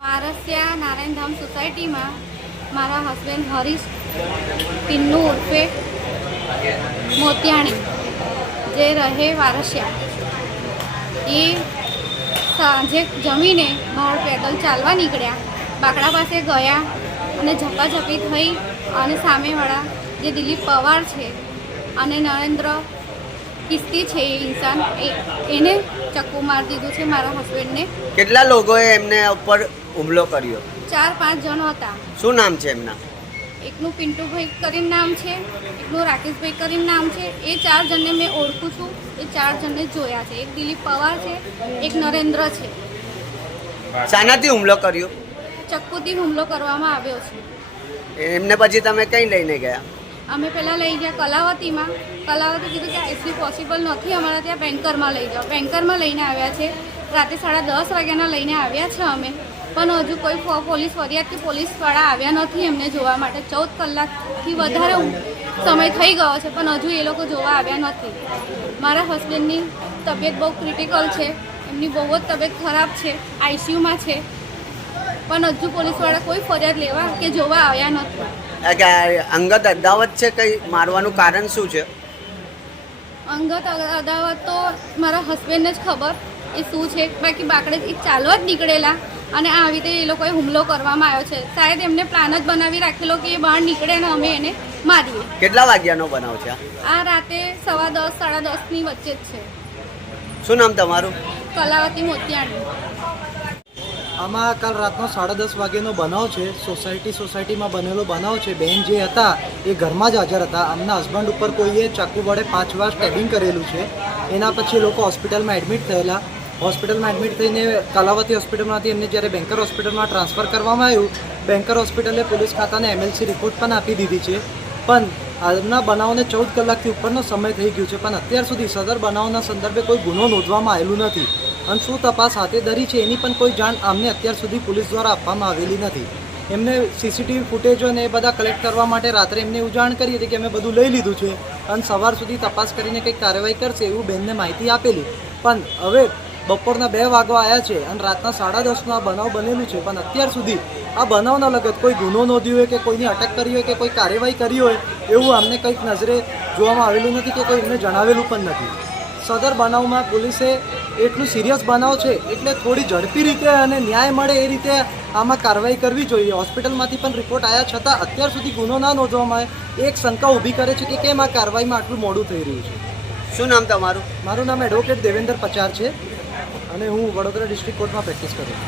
વારસિયા નારાયણધામ સોસાયટીમાં મારા હસબન્ડ હરીશ પિન્નુ ઉર્ફે મોતિયાણી જે રહે વારસિયા એ સાંજે જમીને બહાર પેદલ ચાલવા નીકળ્યા, બાકડા પાસે ગયા અને ઝપાઝપી થઈ અને સામેવાળા જે દિલીપ પવાર છે અને નરેન્દ્ર કિસ્તી છે એ ઇન્સાન એને ચક્કુ મારી દીધું છે મારા હસબન્ડને. કેટલા લોકોએ એમને ઉપર હુમલો કર્યો? 4-5 જણ હતા. શું નામ છે એમના? એકનું પિન્ટુભાઈ કરીને નામ છે, એકનું રાકેશભાઈ કરીને નામ છે. એ 4 જણને મેં ઓળખું છું, એ 4 જણને જોયા છે. એક દિલીપ પવાર છે, એક નરેન્દ્ર છે. શાનાથી હુમલો કર્યો? ચક્કુથી હુમલો કરવામાં આવ્યો છે. એમને પછી તમે કઈ લઈને ગયા? અમે પહેલાં લઈ ગયા કલાવતીમાં. કલાવતી કીધું કે આઈસીયુ પોસિબલ નથી, અમારા ત્યાં બેન્કરમાં લઈ જાઓ. બેન્કરમાં લઈને આવ્યા છે. રાતે 10:30 વાગ્યાના લઈને આવ્યા છે અમે, પણ હજુ કોઈ પોલીસ ફરિયાદ કે પોલીસવાળા આવ્યા નથી એમને જોવા માટે. 14 કલાકથી વધારે સમય થઈ ગયો છે, પણ હજુ એ લોકો જોવા આવ્યા નથી. મારા હસબન્ડની તબિયત બહુ ક્રિટિકલ છે, એમની બહુ જ તબિયત ખરાબ છે, આઈસીયુમાં છે, પણ હજુ પોલીસવાળા કોઈ ફરિયાદ લેવા કે જોવા આવ્યા નથી. અંગત અદાવત છે? કઈ મારવાનું કારણ શું છે? અંગત અદાવત તો મારા હસબન્ડને જ ખબર એ શું છે. બાકી બાકડે એ ચાલવા જ નીકળેલા અને આવી રીતે એ લોકોએ હુમલો કરવામાં આવ્યો છે. શાયદ એમને પ્લાન જ બનાવી રાખેલો કે એ બહાર નીકળે અને અમે એને મારીએ. કેટલા વાગ્યાનો બનાવ છે આ? રાતે 10:15-10:30 વચ્ચે જ છે. શું નામ તમારું? કલાવતી મોતિયાણી. આમાં કાલ રાતનો 10:30 વાગ્યાનો બનાવ છે. સોસાયટીમાં બનેલો બનાવ છે. બેન જે હતા એ ઘરમાં જ હાજર હતા. આમના હસબન્ડ ઉપર કોઈએ ચાકુ વડે 5 વાર સ્ટેબિંગ કરેલું છે. એના પછી લોકો હોસ્પિટલમાં એડમિટ થયેલા. હોસ્પિટલમાં એડમિટ થઈને કલાવતી હોસ્પિટલમાંથી એમને જ્યારે બેન્કર હોસ્પિટલમાં ટ્રાન્સફર કરવામાં આવ્યું, બેન્કર હોસ્પિટલે પોલીસ ખાતાને MLC રિપોર્ટ પણ આપી દીધી છે. પણ હાલના બનાવને 14 કલાકથી ઉપરનો સમય થઈ ગયો છે, પણ અત્યાર સુધી સદર બનાવના સંદર્ભે કોઈ ગુનો નોંધવામાં આવેલો નથી. અને શું તપાસ હાથે ધરી છે એની પણ કોઈ જાણ અમને અત્યાર સુધી પોલીસ દ્વારા આપવામાં આવેલી નથી. એમને CCTV ફૂટેજો અને એ બધા કલેક્ટ કરવા માટે રાત્રે એમને એવું જાણ કરી હતી કે અમે બધું લઈ લીધું છે અને સવાર સુધી તપાસ કરીને કંઈક કાર્યવાહી કરશે એવું બેનને માહિતી આપેલી. પણ હવે બપોરના 2 વાગવા આવ્યા છે અને રાતના 10:30નો આ બનાવ બનેલું છે, પણ અત્યાર સુધી આ બનાવના લગત કોઈ ગુનો નોંધ્યો હોય કે કોઈની અટક કરી હોય કે કોઈ કાર્યવાહી કરી હોય એવું અમને કંઈક નજરે જોવામાં આવેલું નથી કે કોઈ એમને જણાવેલું પણ નથી. સદર બનાવમાં પોલીસે એટલું સિરિયસ બનાવ છે એટલે થોડી ઝડપી રીતે અને ન્યાય મળે એ રીતે આમાં કાર્યવાહી કરવી જોઈએ. હોસ્પિટલમાંથી પણ રિપોર્ટ આવ્યા છતાં અત્યાર સુધી ગુનો ના નોંધવામાં આવે એક શંકા ઊભી કરે છે કે કેમ આ કાર્યવાહીમાં આટલું મોડું થઈ રહ્યું છે. શું નામ તમારું? મારું નામ એડવોકેટ દેવેન્દ્ર પચાર છે અને હું વડોદરા ડિસ્ટ્રિક્ટ કોર્ટમાં પ્રેક્ટિસ કરું છું.